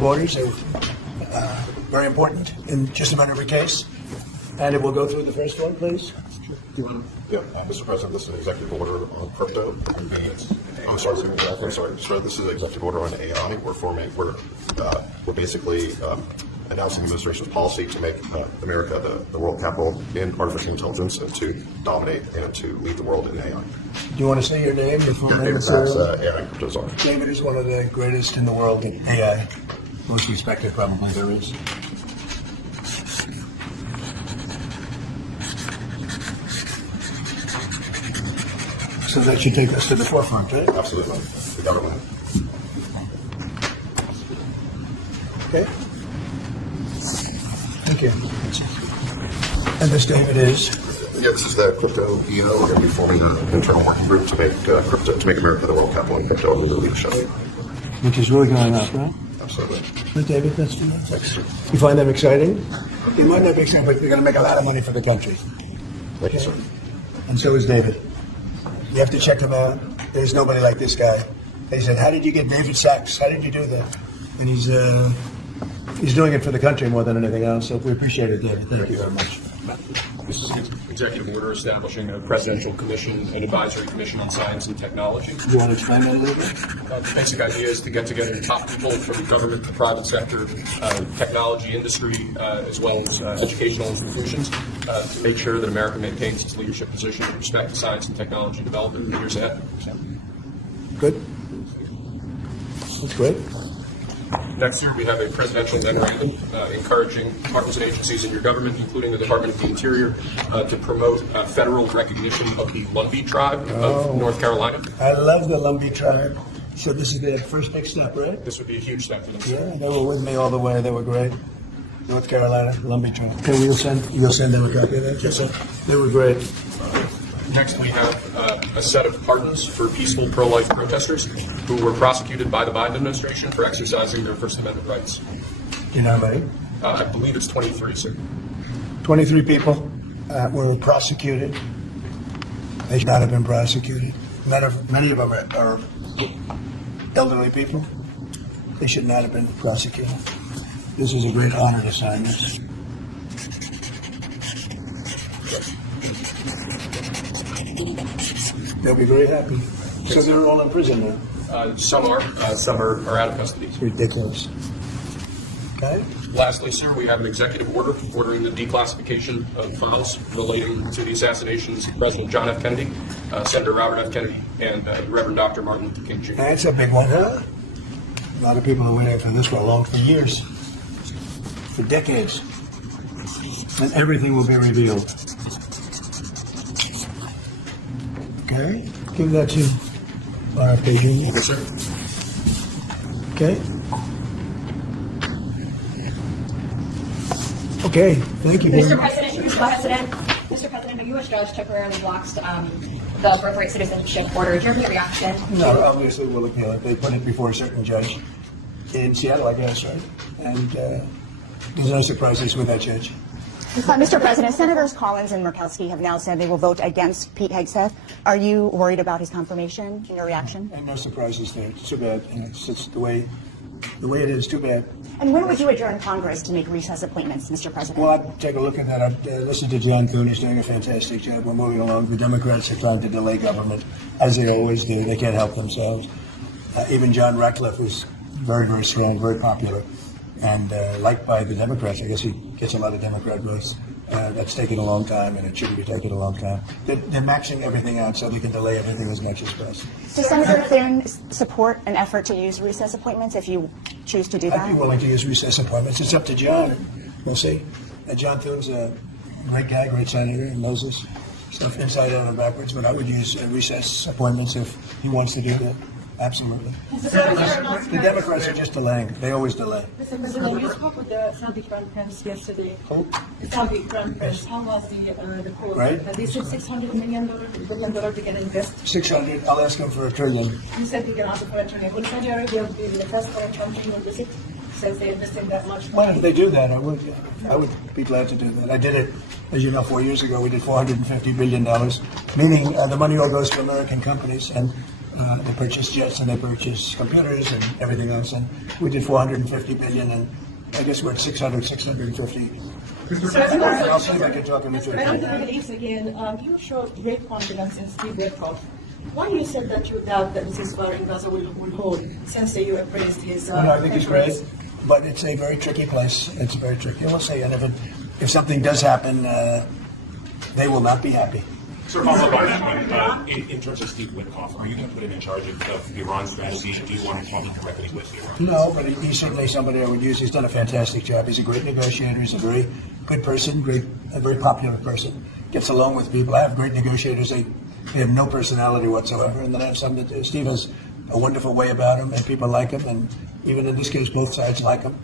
executive orders are very important in just about every case. And it will go through the first one, please. Do you want to? Yeah, Mr. President, this is an executive order on crypto. I'm sorry, sir. This is an executive order on AI. We're basically announcing the administration's policy to make America the world capital in artificial intelligence and to dominate and to lead the world in AI. Do you want to say your name, your full name? David Sachs, AI Crypto Czar. David is one of the greatest in the world in AI. Most respected, probably there is. So that should take us to the forefront, right? Absolutely. The government. Okay. Thank you. And this, David, is? Yeah, this is the crypto EO. We're going to be forming an internal working group to make to make America the world capital in crypto under the leadership. Which is really going up, right? Absolutely. But David, that's true. Thanks. You find them exciting? They might not be exciting, but they're going to make a lot of money for the country. Thank you, sir. And so is David. You have to check him out. There's nobody like this guy. They said, "How did you get David Sachs? How did you do that?" And he's doing it for the country more than anything else. So we appreciate it, David. Thank you very much. This is an executive order establishing a presidential commission, an advisory commission on science and technology. You want to explain that a little bit? The basic idea is to get together the top people from the government, the private sector, technology industry, as well as educational institutions, to make sure that America maintains its leadership position with respect to science and technology development in the years ahead. Good. That's great. Next year, we have a presidential memorandum encouraging departments and agencies in your government, including the Department of the Interior, to promote federal recognition of the Lumbee tribe of North Carolina. I love the Lumbee tribe. So this is their first big step, right? This would be a huge step for them. Yeah, they were with me all the way. They were great. North Carolina, Lumbee tribe. Okay, you'll send them a copy of that? Yes, sir. They were great. Next, we have a set of pardons for peaceful pro-life protesters who were prosecuted by the Biden administration for exercising their First Amendment rights. Do you know how many? I believe it's 23, sir. 23 people were prosecuted. They should not have been prosecuted. Many of them are elderly people. They should not have been prosecuted. This is a great honor to sign this. They'll be very happy. So they're all in prison now. Some are out of custody. It's ridiculous. Okay? Lastly, sir, we have an executive order ordering the declassification of files relating to the assassinations of President John F. Kennedy, Senator Robert F. Kennedy, and Reverend Dr. Martin Luther King Jr. That's a big one, huh? A lot of people have waited for this for years, for decades. And everything will be revealed. Okay? Give that to RFK Jr. Yes, sir. Okay? Okay, thank you. Mr. President, a U.S. judge temporarily blocks the birthright citizenship order. Do you have any reaction? No, obviously we'll appeal it. They put it before a certain judge in Seattle, I guess, right? And there's no surprises with that judge. Mr. President, Senators Collins and Murkowski have now said they will vote against Pete Hegseth. Are you worried about his confirmation? Your reaction? And no surprises there. It's too bad. It's just the way it is. Too bad. And when would you adjourn Congress to make recess appointments, Mr. President? Well, I'd take a look at that. I'd listen to John Thune. He's doing a fantastic job. We're moving along. The Democrats are trying to delay government, as they always do. They can't help themselves. Even John Ratcliffe was very, very strong, very popular, and liked by the Democrats. I guess he gets a lot of Democrat votes. That's taken a long time, and it shouldn't be taking a long time. They're maxing everything out so they can delay everything as much as possible. Does Senator Thune support an effort to use recess appointments if you choose to do I'd be that? willing to use recess appointments. It's up to John. We'll see. John Thune's a great guy, great senator, and knows this stuff inside out and backwards. But I would use recess appointments if he wants to do that. Absolutely. The Democrats are just delaying. They always delay. Mr. President, you spoke with the Saudi Crown Prince yesterday. Who? The Saudi Crown Prince. How was the quote? Right. They said $600 billion to get invested. 600. I'll ask him for $1 trillion. You said you can ask for $1 trillion. Would Saudi Arabia be the first foreign country in the city since they invested that much money? Well, if they do that, I would. Yeah. I would be glad to do that. I did it, as you know, 4 years ago. We did $450 billion, meaning the money all goes to American companies, and They purchased jets and they purchased computers and everything else. And we did 450 billion, and I guess we're at 650. I'll see if I can talk him through. Madam the Middle East again, you showed great confidence in Steve Witkoff. Why you said that you doubt that the ceasefire in Gaza will hold since the UN praised his No, I think it's great, but it's a very tricky place. It's very tricky. We'll see. And if something does happen, they will not be happy. Sir, follow up on that one. In terms of Steve Witkoff, are you going to put him in charge of the Iran strategy? Do you want him talking directly with Iran? No, but he's certainly somebody I would use. He's done a fantastic job. He's a great negotiator. He's a very good person, a very popular person. Gets along with people. I have great negotiators. They have no personality whatsoever. And then I have some that Steve has a wonderful way about him, and people like him. And even in this case, both sides like him.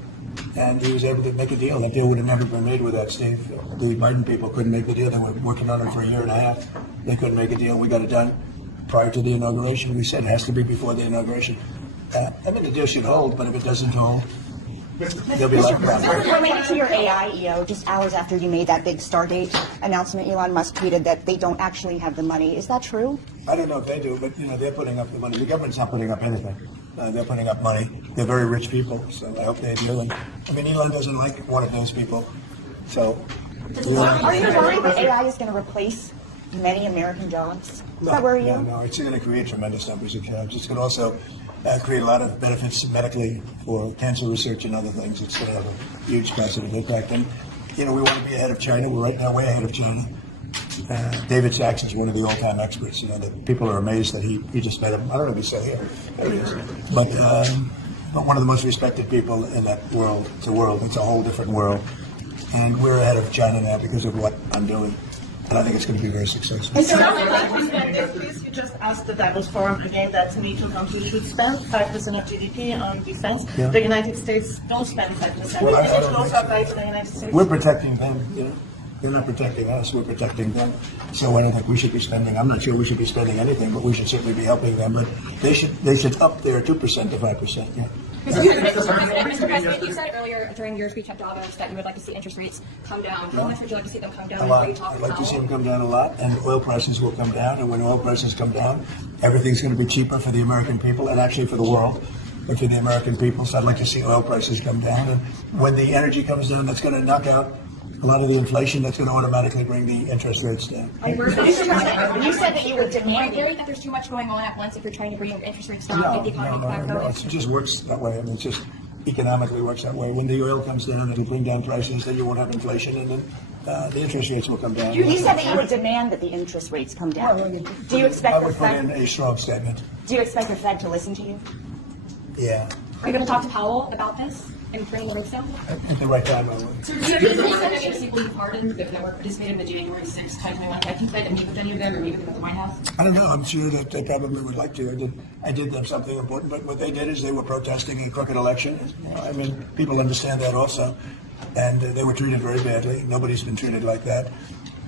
And he was able to make a deal. That deal would have never been made without Steve. The Biden people couldn't make the deal. They were working on it for a year and a half. They couldn't make a deal. We got it done prior to the inauguration. We said it has to be before the inauguration. I mean, the deal should hold, but if it doesn't hold, there'll be a lot of problems. Related to your AI, EO, just hours after you made that big Stardate announcement, Elon Musk tweeted that they don't actually have the money. Is that true? I don't know if they do, but they're putting up the money. The government's not putting up anything. They're putting up money. They're very rich people, so I hope they do. And I mean, Elon doesn't like one of those people, so. Are you worried that AI is going to replace many American jobs? Does that worry you? No, it's going to create tremendous numbers of jobs. It's going to also create a lot of benefits medically for cancer research and other things. It's going to have a huge positive impact. And, we want to be ahead of China. We're right now way ahead of China. David Sachs is one of the all-time experts. That people are amazed that he just met him. I don't know if he's still here. There he is. But one of the most respected people in that world. It's a whole different world. And we're ahead of China now because of what I'm doing. And I think it's going to be very successful. Please, you just asked the Davos Forum again that NATO countries should spend 5% of GDP on defense. Yeah. The United States don't spend 5%. Well, I Is don't it think close so. up by the United States? We're protecting them. They're not protecting us. We're protecting them. So I don't think we should be spending. I'm not sure we should be spending anything, but we should certainly be helping them. But they should up their 2% to 5%. Yeah. Mr. President, you said earlier during your speech at Davos that you would like to see interest rates come down. How much would you like to see them come down? A lot. I'd like to see them come down a lot, and oil prices will come down. And when oil prices come down, everything's going to be cheaper for the American people, and actually for the world. But for the American people, so I'd like to see oil prices come down. And when the energy comes down, that's going to knock out a lot of the inflation. That's going to automatically bring the interest rates down. You said that you would Am I demand worried that there's too much going on at once if you're trying to bring interest rates down, No, get the economy back going? It just works that way. I mean, it just economically works that way. When the oil comes down, it'll bring down prices, then you won't have inflation, and then the interest rates will come down. You said that you would demand that the interest rates come down. Do you I expect the would put in Fed? a strong statement. Do you expect the Fed to listen to you? Yeah. Are you going to talk to Powell about this and bring the rates down? At the right time, I would. So do you think that any of the people you pardoned that were participating in the January 6th, 2021 attack, you plan to meet with any of them or meet with them at the White House? I don't know. I'm sure that they probably would like to. I did them something important, but what they did is they were protesting a crooked election. I mean, people understand that also. And they were treated very badly. Nobody's been treated like that.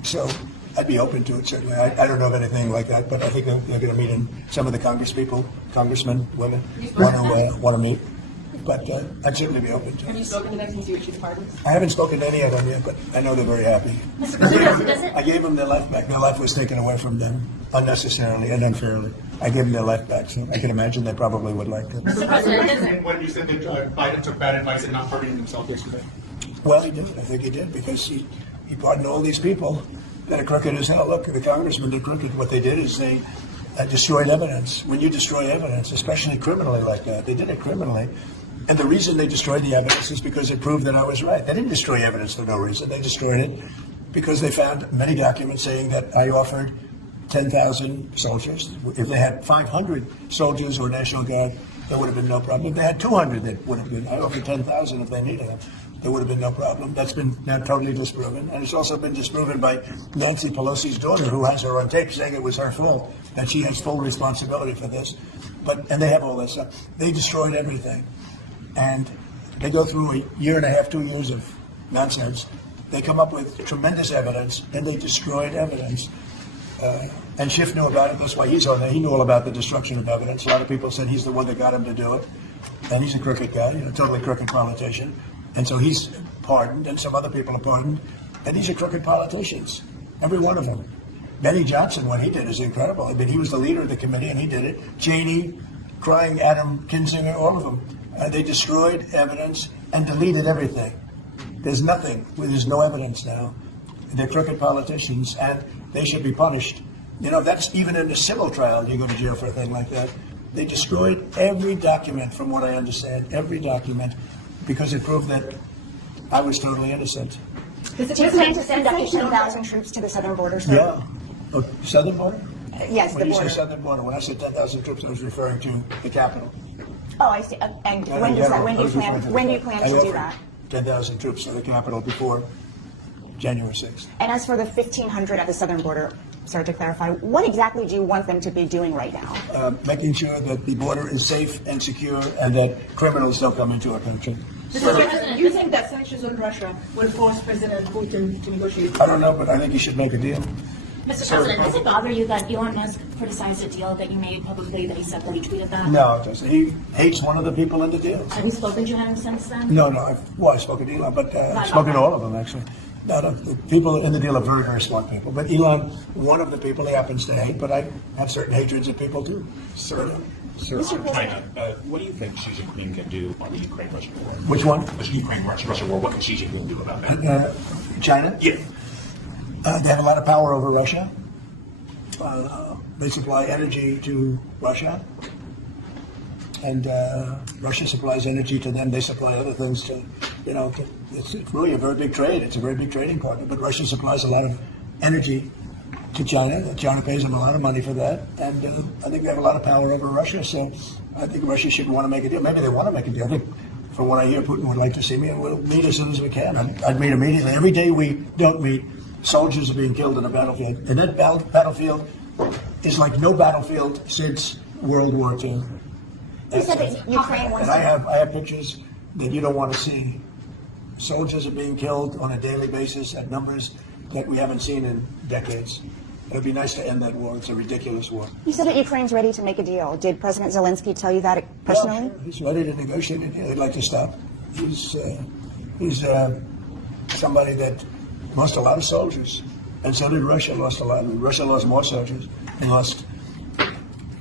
So I'd be open to it, certainly. I don't know of anything like that, but I think they're going to meet in some of the congressmen, women, want to meet. But I'd certainly be open to Have it. you spoken to them since you issued the pardon? I haven't spoken to any of them yet, but I know they're very happy. I gave them their life back. Their life was taken away from them unnecessarily and unfairly. I gave them their life back, so I can imagine they probably would like it. When you said that Biden took bad advice and not pardoning himself yesterday? Well, he did. I think he did because he pardoned all these people that are crooked as hell. Look, the congressmen are crooked. What they did is they destroyed evidence. When you destroy evidence, especially criminally like that, they did it criminally. And the reason they destroyed the evidence is because it proved that I was right. They didn't destroy evidence for no reason. They destroyed it because they found many documents saying that I offered 10,000 soldiers. If they had 500 soldiers or National Guard, there would have been no problem. If they had 200, that would have been. I offered 10,000 if they needed them. There would have been no problem. That's been now totally disproven. And it's also been disproven by Nancy Pelosi's daughter, who has her on tape saying it was her fault, that she has full responsibility for this. And they have all this stuff. They destroyed everything. And they go through a year and a half, 2 years of nonsense. They come up with tremendous evidence, and they destroyed evidence. And Schiff knew about it. That's why he's on there. He knew all about the destruction of evidence. A lot of people said he's the one that got him to do it. And he's a crooked guy, totally crooked politician. And so he's pardoned, and some other people are pardoned. And these are crooked politicians, every one of them. Benny Johnson, what he did is incredible. I mean, he was the leader of the committee, and he did it. Cheney, crying Adam Kinzinger, all of them. They destroyed evidence and deleted everything. There's nothing. There's no evidence now. They're crooked politicians, and they should be punished. You know, that's even in a civil trial, you go to jail for a thing like that. They destroyed every document, from what I understand, every document, because it proved that I was totally innocent. Do you plan to send up to 10,000 troops to the southern border, sir? Yeah. Oh, southern border? Yes, When the you say border. southern border, when I said 10,000 troops, I was referring to the capital. Oh, I see. And when do you plan to do that? 10,000 troops to the capital before January 6th. And as for the 1,500 at the southern border, sorry to clarify, what exactly do you want them to be doing right now? Making sure that the border is safe and secure and that criminals don't come into our country. Mr. President, you think that sanctions on Russia will force President Putin to negotiate? I don't know, but I think you should make a deal. Mr. President, does it bother you that Elon Musk criticized a deal that you made publicly, that he said that he tweeted that? No, it doesn't. He hates one of the people in the deal. Have you spoken to him since then? No, I've spoken to Elon, but I've spoken to all of them, actually. No, the people in the deal are very, very smart people. But Elon, one of the people he happens to hate, but I have certain hatreds of people too. Sir, on China, what do you think Xi Jinping can do on the Ukraine-Russia war? Which one? The Ukraine-Russia war. What can Xi Jinping do about that? China? Yeah. They have a lot of power over Russia. They supply energy to Russia. And Russia supplies energy to them. They supply other things to, it's really a very big trade. It's a very big trading partner. But Russia supplies a lot of energy to China. China pays them a lot of money for that. And I think they have a lot of power over Russia. So I think Russia should want to make a deal. Maybe they want to make a deal. I think from what I hear, Putin would like to see me, and we'll meet as soon as we can. I'd meet immediately. Every day we don't meet, soldiers are being killed on a battlefield. And that battlefield is like no battlefield since World War II. You said that Ukraine wants And to... I have pictures that you don't want to see. Soldiers are being killed on a daily basis at numbers that we haven't seen in decades. It would be nice to end that war. It's a ridiculous war. You said that Ukraine's ready to make a deal. Did President Zelensky tell you that personally? Yeah, he's ready to negotiate a deal. He'd like to stop. He's somebody that lost a lot of soldiers. And so did Russia lost a lot. I mean, Russia lost more soldiers. They lost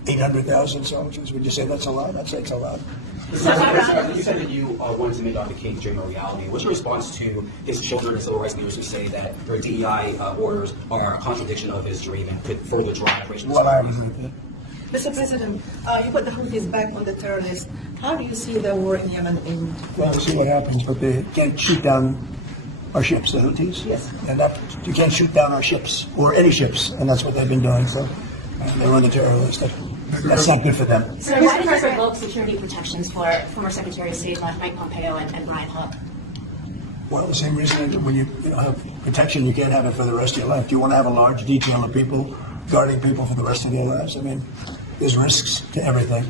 800,000 soldiers. Would you say that's a lot? I'd say it's a lot. You said that you wanted to make Dr. King's dream a reality. What's your response to his children and civil rights leaders who say that your DEI orders are a contradiction of his dream and could further drive racial Well, I disparities? agree with it. Mr. President, you put the Houthis back on the terrorists. How do you see the war in Yemen in? Well, we'll see what happens, but they can't shoot down our ships, the Houthis. Yes. And you can't shoot down our ships, or any ships, and that's what they've been doing. So they run the terrorists. That's not good for them. So why did you revoke security protections for former Secretary of State Mike Pompeo and Brian Hook? Well, the same reason that when you have protection, you can't have it for the rest of your life. Do you want to have a large detail of people guarding people for the rest of their lives? I mean, there's risks to everything.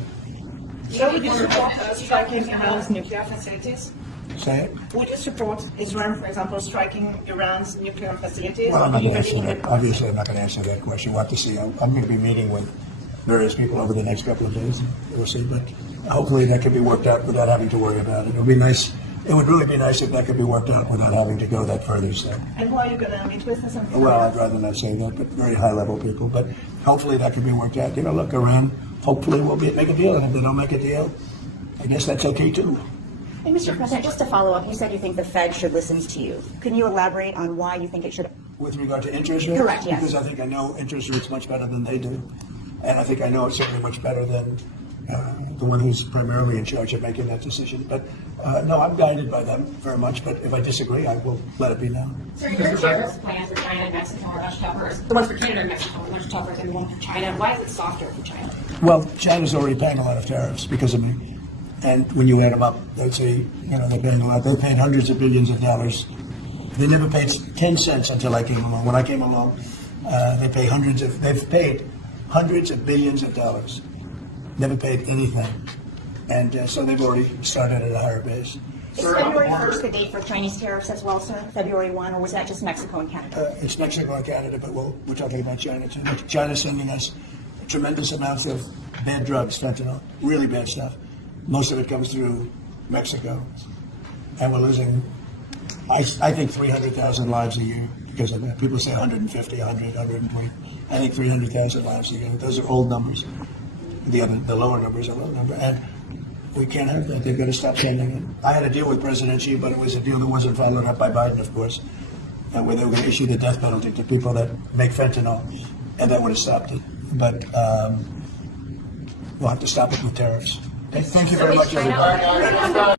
So would you support striking Iran's nuclear facilities? Say it. Would you support Israel, for example, striking Iran's nuclear facilities? Well, I'm not going to answer that. Obviously, I'm not going to answer that question. We'll have to see. I'm going to be meeting with various people over the next couple of days. We'll see. But hopefully that can be worked out without having to worry about it. It would be nice. It would really be nice if that could be worked out without having to go that further. So. And who are you going to meet with? Well, I'd rather not say that, but very high-level people. But hopefully that can be worked out. Look, Iran hopefully will make a deal. And if they don't make a deal, I guess that's okay, too. And Mr. President, just to follow up, you said you think the Fed should listen to you. Can you elaborate on why you think it should? With regard to interest rates? Correct, yes. Because I think I know interest rates much better than they do. And I think I know it certainly much better than the one who's primarily in charge of making that decision. But no, I'm guided by them very much. But if I disagree, I will let it be known. So your tariff plans for China and Mexico are much tougher. The ones for Canada and Mexico are much tougher than the one for China. Why is it softer for China? Well, China's already paying a lot of tariffs because of me. And when you add them up, they'd say, they're paying a lot. They're paying hundreds of billions of dollars. They never paid 10 cents until I came along. When I came along, they've paid hundreds of billions of dollars. Never paid anything. And so they've already started at a higher base. Is February 1st the date for Chinese tariffs as well, sir? February 1, or was that just Mexico and Canada? It's Mexico and Canada, but we're talking about China too. China's sending us tremendous amounts of bad drugs, fentanyl, really bad stuff. Most of it comes through Mexico. And we're losing, I think, 300,000 lives a year because of that. People say 150, 100, 120. I think 300,000 lives ago. Those are old numbers. The lower numbers are low number, and we can't have that. They've got to stop sending it. I had a deal with President Xi, but it was a deal that wasn't followed up by Biden, of course, where they were going to issue the death penalty to people that make fentanyl, and that would have stopped it. But we'll have to stop it with tariffs. Okay, thank you very much, everybody.